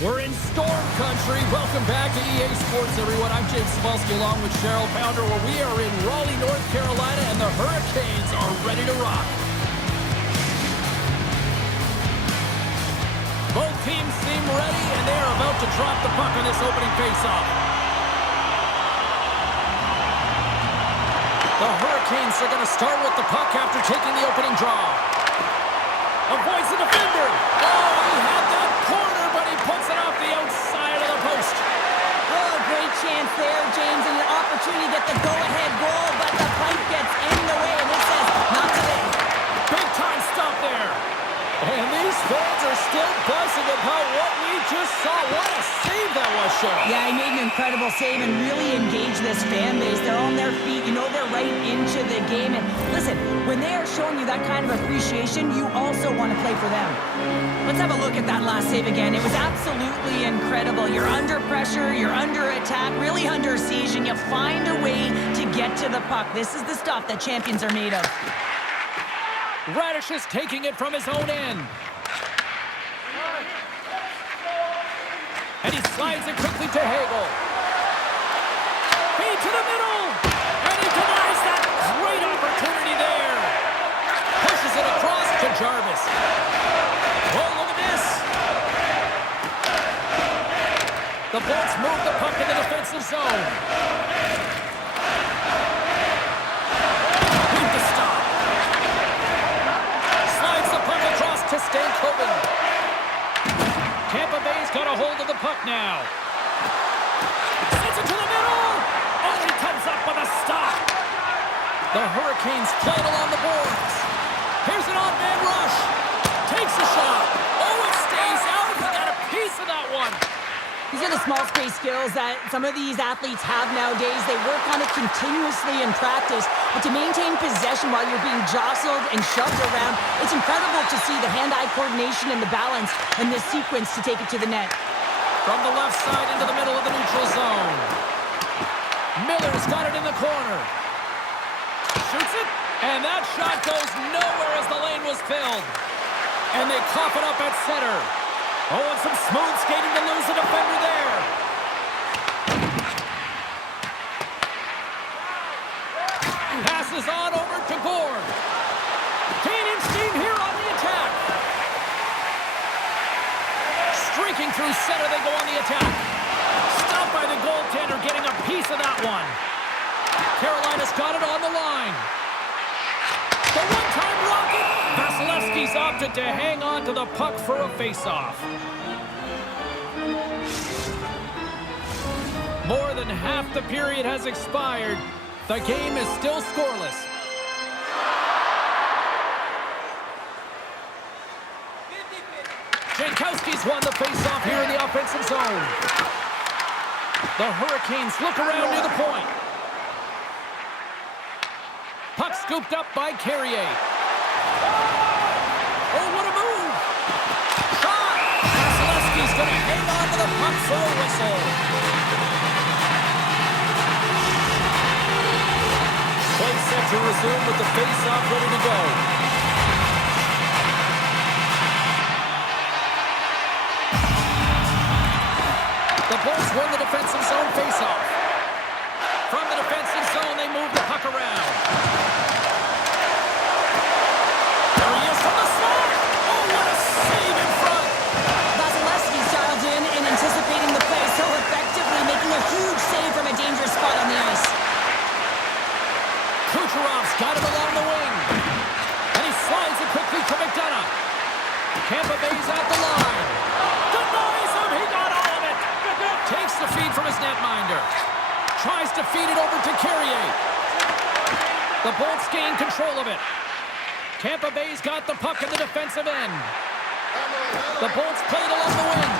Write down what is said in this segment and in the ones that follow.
We're in storm country. Welcome back to EA Sports, everyone. I'm James Cebulski along with Cheryl Pounder, where we are in Raleigh, North Carolina, and the Hurricanes are ready to rock. Both teams seem ready, and they are about to drop the puck on this opening faceoff. The Hurricanes are going to start with the puck after taking the opening draw. Avoids the defender. Oh, he had that corner, but he puts it off the outside of the post. Oh, great chance there, James, and an opportunity to get the go-ahead goal, but the pipe gets in the way, and it says, not today. Big time stop there. And these fans are still buzzing about what we just saw. What a save that was, Cheryl. Yeah, he made an incredible save and really engaged this fan base. They're on their feet. You know they're right into the game. And listen, when they are showing you that kind of appreciation, you also want to play for them. Let's have a look at that last save again. It was absolutely incredible. You're under pressure, you're under attack, really under siege, and you find a way to get to the puck. This is the stuff that champions are made of. Radish is taking it from his own end. And he slides it quickly to Hagel. Feed to the middle. And he denies that great opportunity there. Pushes it across to Jarvis. Oh, look at this. The Bolts move the puck in the defensive zone. Need to stop. Slides the puck across to Stankoven. Tampa Bay's got a hold of the puck now. Sends it to the middle. Oh, he comes up with a stop. The Hurricanes play it along the boards. Here's an odd-man rush. Takes a shot. Oh, it stays out. He got a piece of that one. These are the small space skills that some of these athletes have nowadays. They work on it continuously in practice, but to maintain possession while you're being jostled and shoved around, it's incredible to see the hand-eye coordination and the balance in this sequence to take it to the net. From the left side into the middle of the neutral zone. Miller's got it in the corner. Shoots it, and that shot goes nowhere as the lane was filled. And they cough it up at center. Oh, and some smooth skating to lose the defender there. Passes on over to Gord. Gaining steam here on the attack. Streaking through center, they go on the attack. Stopped by the goaltender, getting a piece of that one. Carolina's got it on the line. The one-time rocket. Vasilevsky's opted to hang on to the puck for a face-off. More than half the period has expired. The game is still scoreless. Jankowski's won the face-off here in the offensive zone. The Hurricanes look around near the point. Puck scooped up by Carrier. Oh, what a move! Shot! Vasilevsky's going to hang on to the puck for a whistle. Play set to resume with the face-off ready to go. The Bolts won the defensive zone face-off. From the defensive zone, they move the puck around. There he is from the slot. Oh, what a save in front. Vasilevsky's dialed in and anticipating the play so effectively, making a huge save from a dangerous spot on the ice. Kucherov's got it along the wing. And he slides it quickly to McDonough. Tampa Bay's at the line. Denies him. He got all of it. Takes the feed from his netminder. Tries to feed it over to Carrier. The Bolts gain control of it. Tampa Bay's got the puck in the defensive end. The Bolts play it along the wing.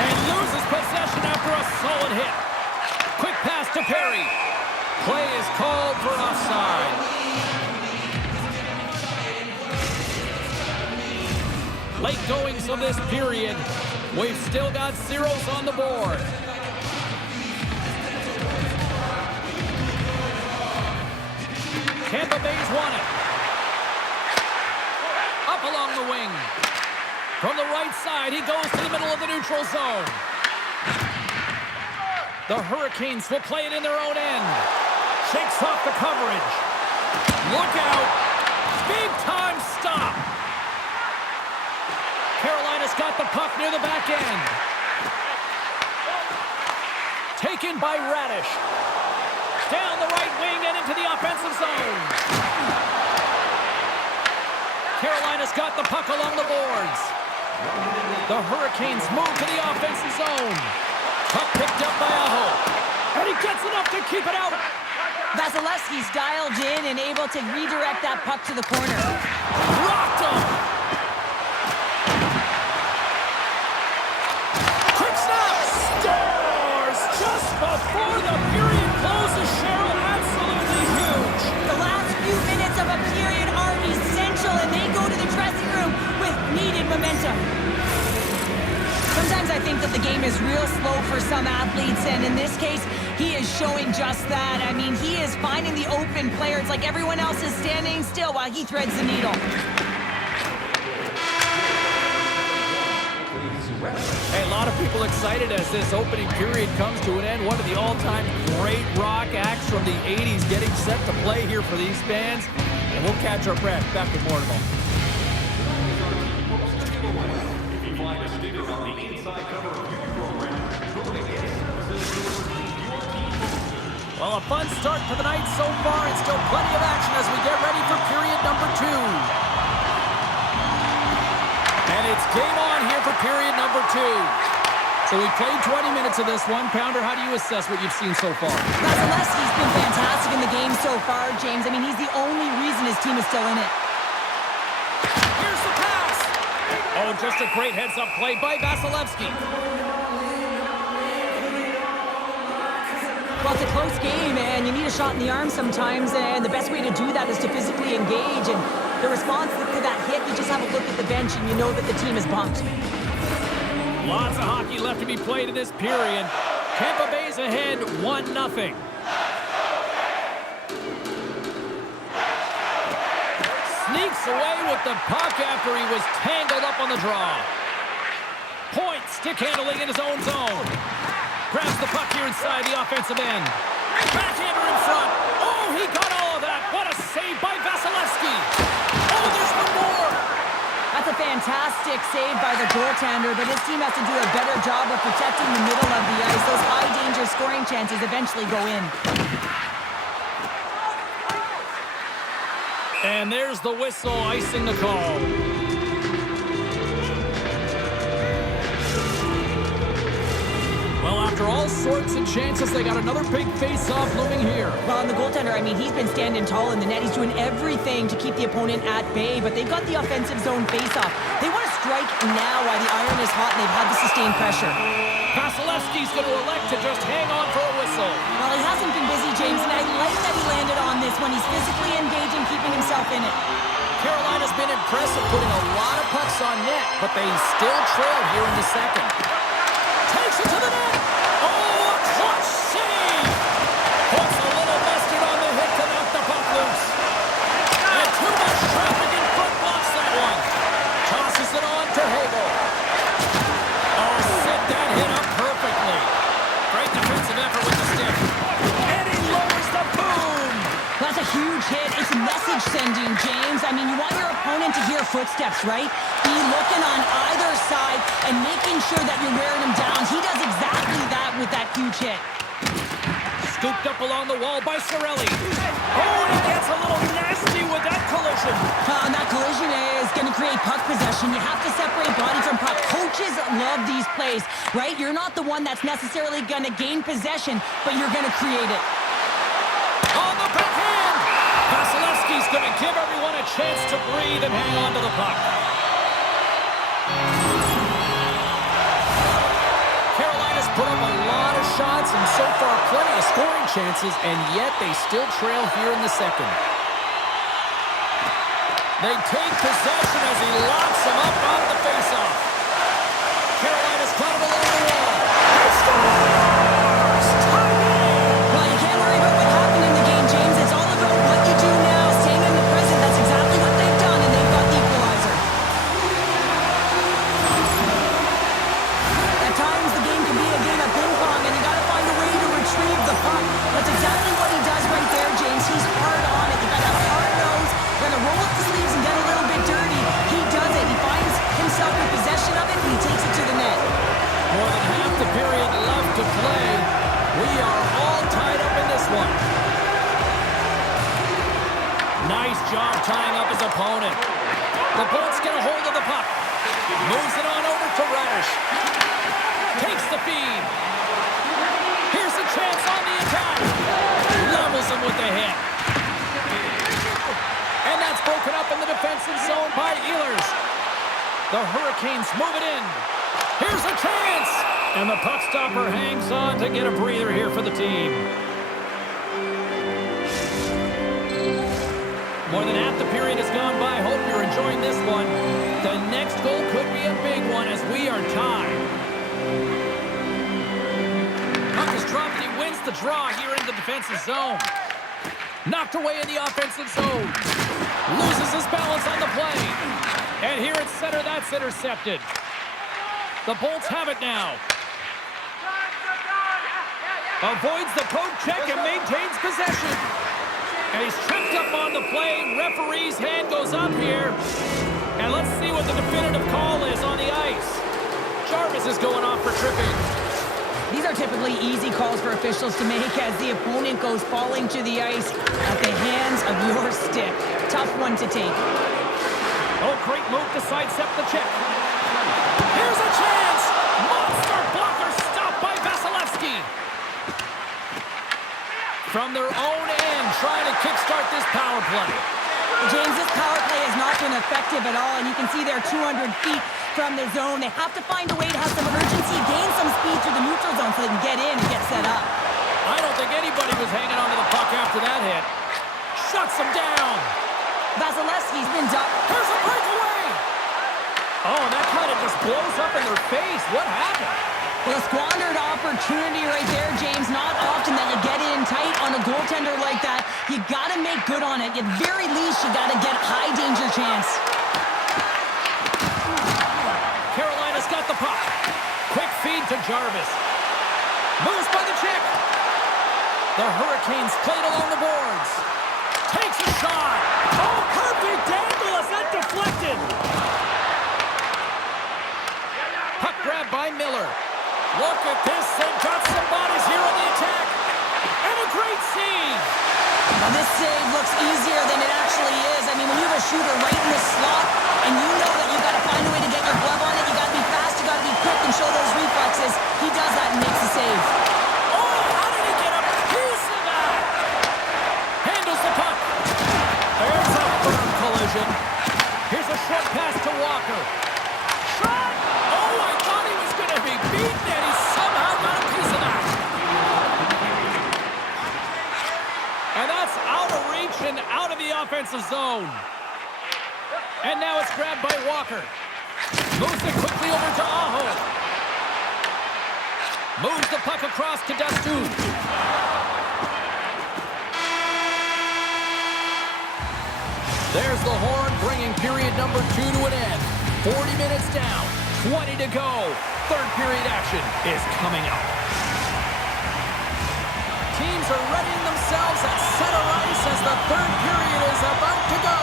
And loses possession after a solid hit. Quick pass to Perry. Play is called for offside. Late goings of this period. We've still got zeros on the board. Tampa Bay's won it. Up along the wing. From the right side, he goes to the middle of the neutral zone. The Hurricanes will play it in their own end. Shakes off the coverage. Look out. Big time stop. Carolina's got the puck near the back end. Taken by Radish. Down the right wing and into the offensive zone. Carolina's got the puck along the boards. The Hurricanes move to the offensive zone. Puck picked up by Aho. And he gets enough to keep it out. Vasilevsky's dialed in and able to redirect that puck to the corner. Rocked him. Quick snap. Scores just before the period closes. Cheryl, absolutely huge. The last few minutes of a period are essential, and they go to the dressing room with needed momentum. Sometimes I think that the game is real slow for some athletes, and in this case, he is showing just that. I mean, he is finding the open player. It's like everyone else is standing still while he threads the needle. Hey, a lot of people excited as this opening period comes to an end. One of the all-time great rock acts from the 80s getting set to play here for these fans. And we'll catch our breath. Back with more in a moment. Well, a fun start to the night so far, and still plenty of action as we get ready for period number 2. And it's game on here for period number 2. So we played 20 minutes of this one. Pounder, how do you assess what you've seen so far? Vasilevsky's been fantastic in the game so far, James. I mean, he's the only reason his team is still in it. Here's the pass. Oh, just a great heads-up play by Vasilevsky. Well, it's a close game, and you need a shot in the arm sometimes, and the best way to do that is to physically engage. And the response to that hit, you just have a look at the bench, and you know that the team is bumped. Lots of hockey left to be played in this period. Tampa Bay's ahead 1-0. Sneaks away with the puck after he was tangled up on the draw. Point, stick handling in his own zone. Grabs the puck here inside the offensive end. Backhander in front. Oh, he got all of that. What a save by Vasilevsky. Oh, there's one more. That's a fantastic save by the goaltender, but his team has to do a better job of protecting the middle of the ice. Those high-danger scoring chances eventually go in. And there's the whistle, icing the call. Well, after all sorts of chances, they got another big face-off looming here. Well, and the goaltender, I mean, he's been standing tall in the net. He's doing everything to keep the opponent at bay, but they've got the offensive zone face-off. They want to strike now while the iron is hot, and they've had the sustained pressure. Vasilevsky's going to elect to just hang on for a whistle. Well, he hasn't been busy, James, and I like that he landed on this one. He's physically engaging, keeping himself in it. Carolina's been impressive, putting a lot of pucks on net, but they still trail here in the second. Takes it to the net. Oh, a clutch save. Puts a little mustard on the hit to knock the puck loose. And too much traffic in front blocks that one. Tosses it on to Hagel. Oh, set that hit up perfectly. Great defensive effort with the stick. And he lowers the boom. That's a huge hit. It's message sending, James. I mean, you want your opponent to hear footsteps, right? Be looking on either side and making sure that you're wearing him down. He does exactly that with that huge hit. Scooped up along the wall by Cirelli. Oh, he gets a little nasty with that collision. And that collision is going to create puck possession. You have to separate body from puck. Coaches love these plays, right? You're not the one that's necessarily going to gain possession, but you're going to create it. On the backhand! Vasilevsky's going to give everyone a chance to breathe and hang on to the puck. Carolina's put up a lot of shots and so far plenty of scoring chances, and yet they still trail here in the second. They take possession as he locks them up on the faceoff. Carolina's got him along the wall. He scores! Tie game! Well, you can't worry about what happened in the game, James. It's all about what you do now, staying in the present. That's exactly what they've done, and they've got the equalizer. The Bolts get a hold of the puck. Moves it on over to Reddish. Takes the feed. Here's a chance on the attack. Levels him with the hit. And that's broken up in the defensive zone by Ehlers. The Hurricanes move it in. Here's a chance. And the puck stopper hangs on to get a breather here for the team. More than half the period has gone by. Hope you're enjoying this one. The next goal could be a big one as we are tied. Puck is dropped and he wins the draw here in the defensive zone. Knocked away in the offensive zone. Loses his balance on the play. And here at center, that's intercepted. The Bolts have it now. Avoids the poke check and maintains possession. And he's tripped up on the play. Referee's hand goes up here. And let's see what the definitive call is on the ice. Jarvis is going off for tripping. These are typically easy calls for officials to make as the opponent goes falling to the ice at the hands of your stick. Tough one to take. Oh, great move to sidestep the check. Here's a chance. Monster blocker stopped by Vasilevsky. From their own end, trying to kickstart this power play. James, this power play has not been effective at all, and you can see they're 200 feet from the zone. They have to find a way to have some urgency, gain some speed through the neutral zone so they can get in and get set up. I don't think anybody was hanging onto the puck after that hit. Shuts him down. Vasilevsky's been done. Here's a breakaway. Oh, that kind of just blows up in their face. What happened? Well, a squandered opportunity right there, James. Not often that you get in tight on a goaltender like that. You got to make good on it. At very least, you got to get a high danger chance. Carolina's got the puck. Quick feed to Jarvis. Moves by the check. The Hurricanes played along the boards. Takes a shot. Oh, perfect angle as that deflected. Puck grab by Miller. Look at this. They've got some bodies here on the attack. And a great save. Now, this save looks easier than it actually is. I mean, when you have a shooter right in the slot and you know that you've got to find a way to get your glove on it, you got to be fast, you got to be quick and show those reflexes. He does that and makes the save. Oh, how did he get a piece of that? Handles the puck. There's a firm collision. Here's a short pass to Walker. Shot! Oh, I thought he was going to be beaten, and he somehow got a piece of that. And that's out of reach and out of the offensive zone. And now it's grabbed by Walker. Moves it quickly over to Aho. Moves the puck across to Dastoon. There's the horn, bringing period number 2 to an end. 40 minutes down, 20 to go. Third period action is coming up. Teams are readying themselves at center ice as the third period is about to go.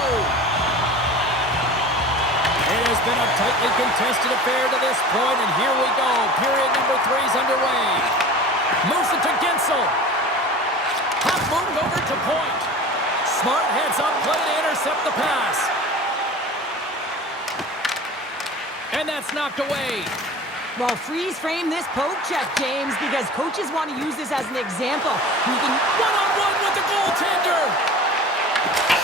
It has been a tightly contested affair to this point, and here we go. Period number 3 is underway. Moves it to Gensel. Puck moved over to point. Smart heads up play to intercept the pass. And that's knocked away. Well, freeze frame this poke check, James, because coaches want to use this as an example. You can one-on-one with the goaltender.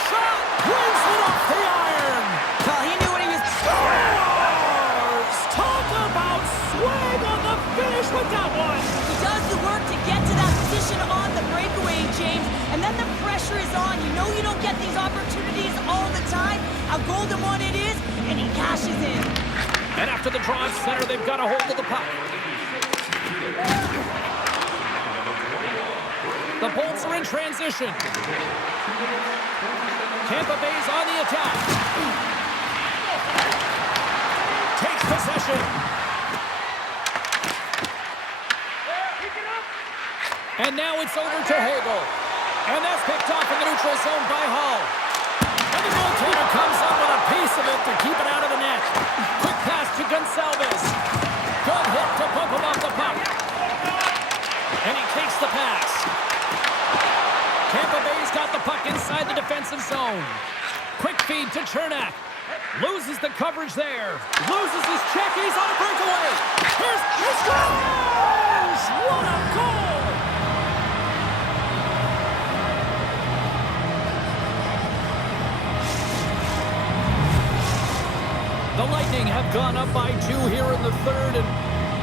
Shot! Wins it off the iron. Well, he knew what he was... Scores! Talk about swag on the finish with that one. He does the work to get to that position on the breakaway, James, and then the pressure is on. You know you don't get these opportunities all the time. A golden one it is, and he cashes in. And after the draw center, they've got a hold of the puck. The Bolts are in transition. Tampa Bay's on the attack. Takes possession. And now it's over to Hagel. And that's picked off in the neutral zone by Hall. And the goaltender comes up with a piece of it to keep it out of the net. Quick pass to Gonsalves. Good hit to bump him off the puck. And he takes the pass. Tampa Bay's got the puck inside the defensive zone. Quick feed to Chernak. Loses the coverage there. Loses his check. He's on a breakaway. He scores! What a goal! The Lightning have gone up by 2 here in the third, and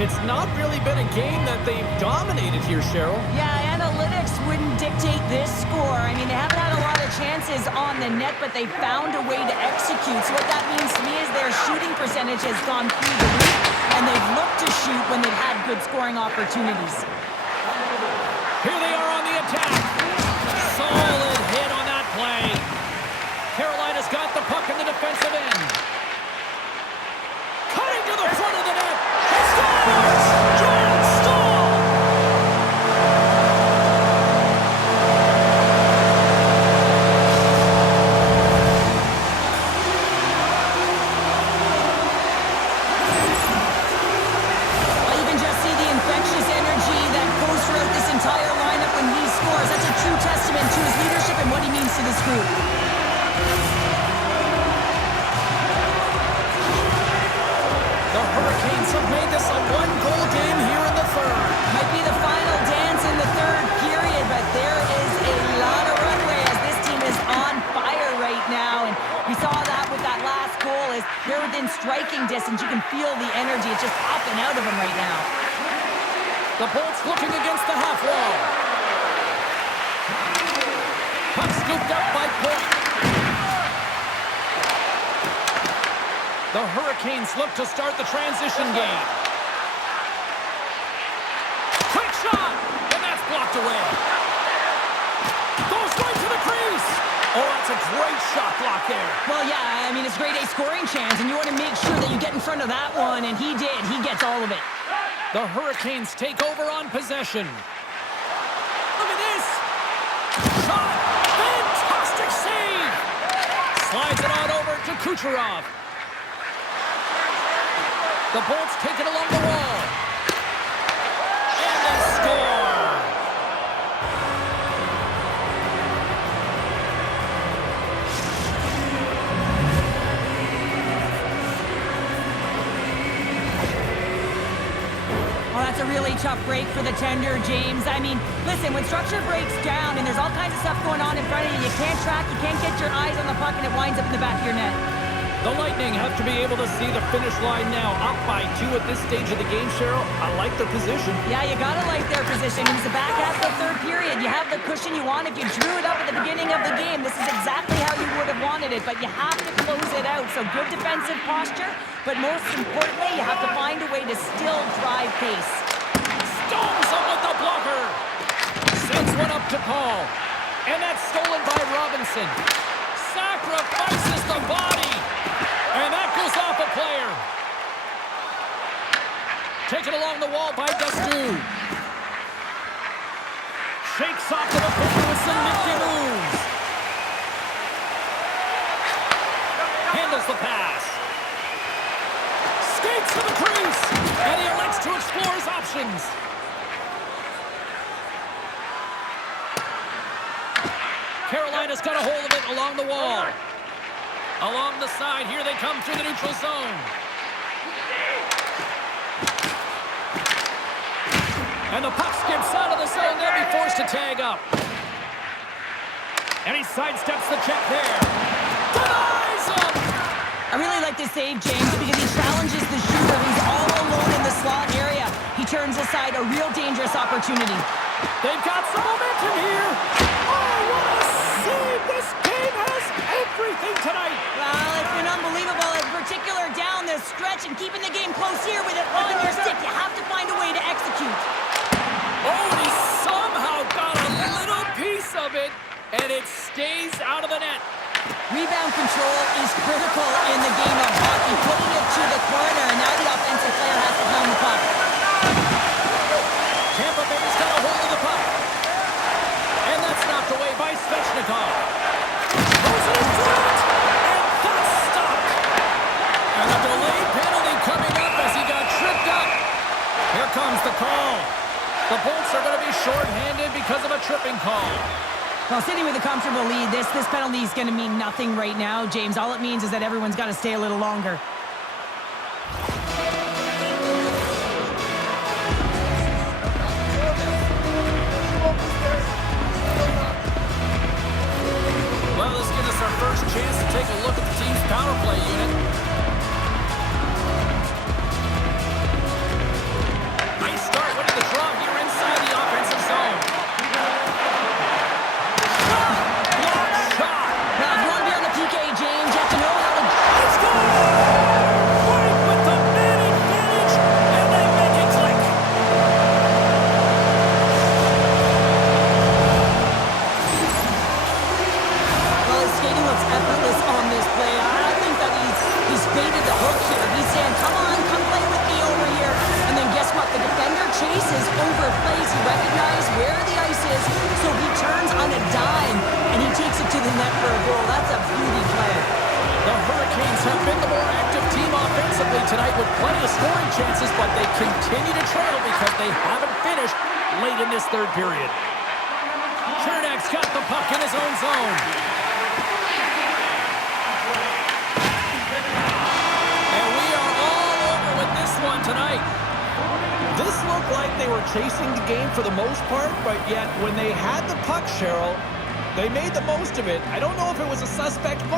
it's not really been a game that they've dominated here, Cheryl. Yeah, analytics wouldn't dictate this score. I mean, they haven't had a lot of chances on the net, but they found a way to execute. So what that means to me is their shooting percentage has gone through the roof, and they've looked to shoot when they've had good scoring opportunities. Here they are on the attack. Solid hit on that play. Carolina's got the puck in the defensive end. Cutting to the front of the net. He scores! John Stahl! Well, you can just see the infectious energy that goes throughout this entire lineup when he scores. That's a true testament to his leadership and what he means to this group. The Hurricanes have made this a one-goal game here in the third. Might be the final dance in the third period, but there is a lot of runway as this team is on fire right now. And we saw that with that last goal as they're within striking distance. You can feel the energy. It's just popping out of them right now. The Bolts looking against the half wall. Puck scooped up by Point. The Hurricanes look to start the transition game. Quick shot! And that's blocked away. Goes right to the crease. Oh, that's a great shot block there. Well, yeah, I mean, it's grade A scoring chance, and you want to make sure that you get in front of that one, and he did. He gets all of it. The Hurricanes take over on possession. Look at this. Shot! Fantastic save! Slides it on over to Kucherov. The Bolts take it along the wall. And they score! Well, that's a really tough break for the tender, James. I mean, listen, when structure breaks down and there's all kinds of stuff going on in front of you, you can't track, you can't get your eyes on the puck, and it winds up in the back of your net. The Lightning have to be able to see the finish line now. Up by 2 at this stage of the game, Cheryl. I like their position. Yeah, you gotta like their position. It's the back half of the third period. You have the cushion you want. If you drew it up at the beginning of the game, this is exactly how you would have wanted it, but you have to close it out. So good defensive posture, but most importantly, you have to find a way to still drive pace. Stones him with the blocker. Sends one up to Paul. And that's stolen by Robinson. Sacrifices the body. And that goes off a player. Taken along the wall by Destu. Shakes off the defender with some nifty moves. Handles the pass. Skates to the crease. And he elects to explore his options. Carolina's got a hold of it along the wall. Along the side, here they come through the neutral zone. And the puck skips out of the zone. They'll be forced to tag up. And he sidesteps the check there. Denies him! I really like this save, James, because he challenges the shooter. He's all alone in the slot area. He turns aside a real dangerous opportunity. They've got some momentum here. Oh, what a save! This game has everything tonight. Well, it's been unbelievable, in particular down the stretch and keeping the game close here with it on your stick. You have to find a way to execute. Oh, he somehow got a little piece of it, and it stays out of the net. Rebound control is critical in the game of hockey. Putting it to the corner, and now the offensive player has to pound the puck. Tampa Bay's got a hold of the puck. And that's knocked away by Svechnikov. Throws it in front, and that's stopped. And a delayed penalty coming up as he got tripped up. Here comes the call. The Bolts are going to be shorthanded because of a tripping call. Well, sitting with a comfortable lead, this penalty is going to mean nothing right now, James. All it means is that everyone's got to stay a little longer. Well, this gives us our first chance to take a look at the team's power play unit. Nice start winning the draw here inside the offensive zone. Blocked shot. Now, if you want to be on the PK, James, you have to know how to... Let's go! Right with the man advantage, and they make it click. Well, his skating looks effortless on this play. I think that he's baited the hook here. He's saying, come on, come play with me over here. And then guess what? The defender chases, overplays. He recognizes where the ice is, so he turns on a dime, and he takes it to the net for a goal. That's a beauty play. The Hurricanes have been the more active team offensively tonight with plenty of scoring chances, but they continue to trail because they haven't finished late in this third period. Chernak's got the puck in his own zone. And we are all over with this one tonight. This looked like they were chasing the game for the most part, but yet when they had the puck, Cheryl, they made the most of it. I don't know if it was a suspect goal.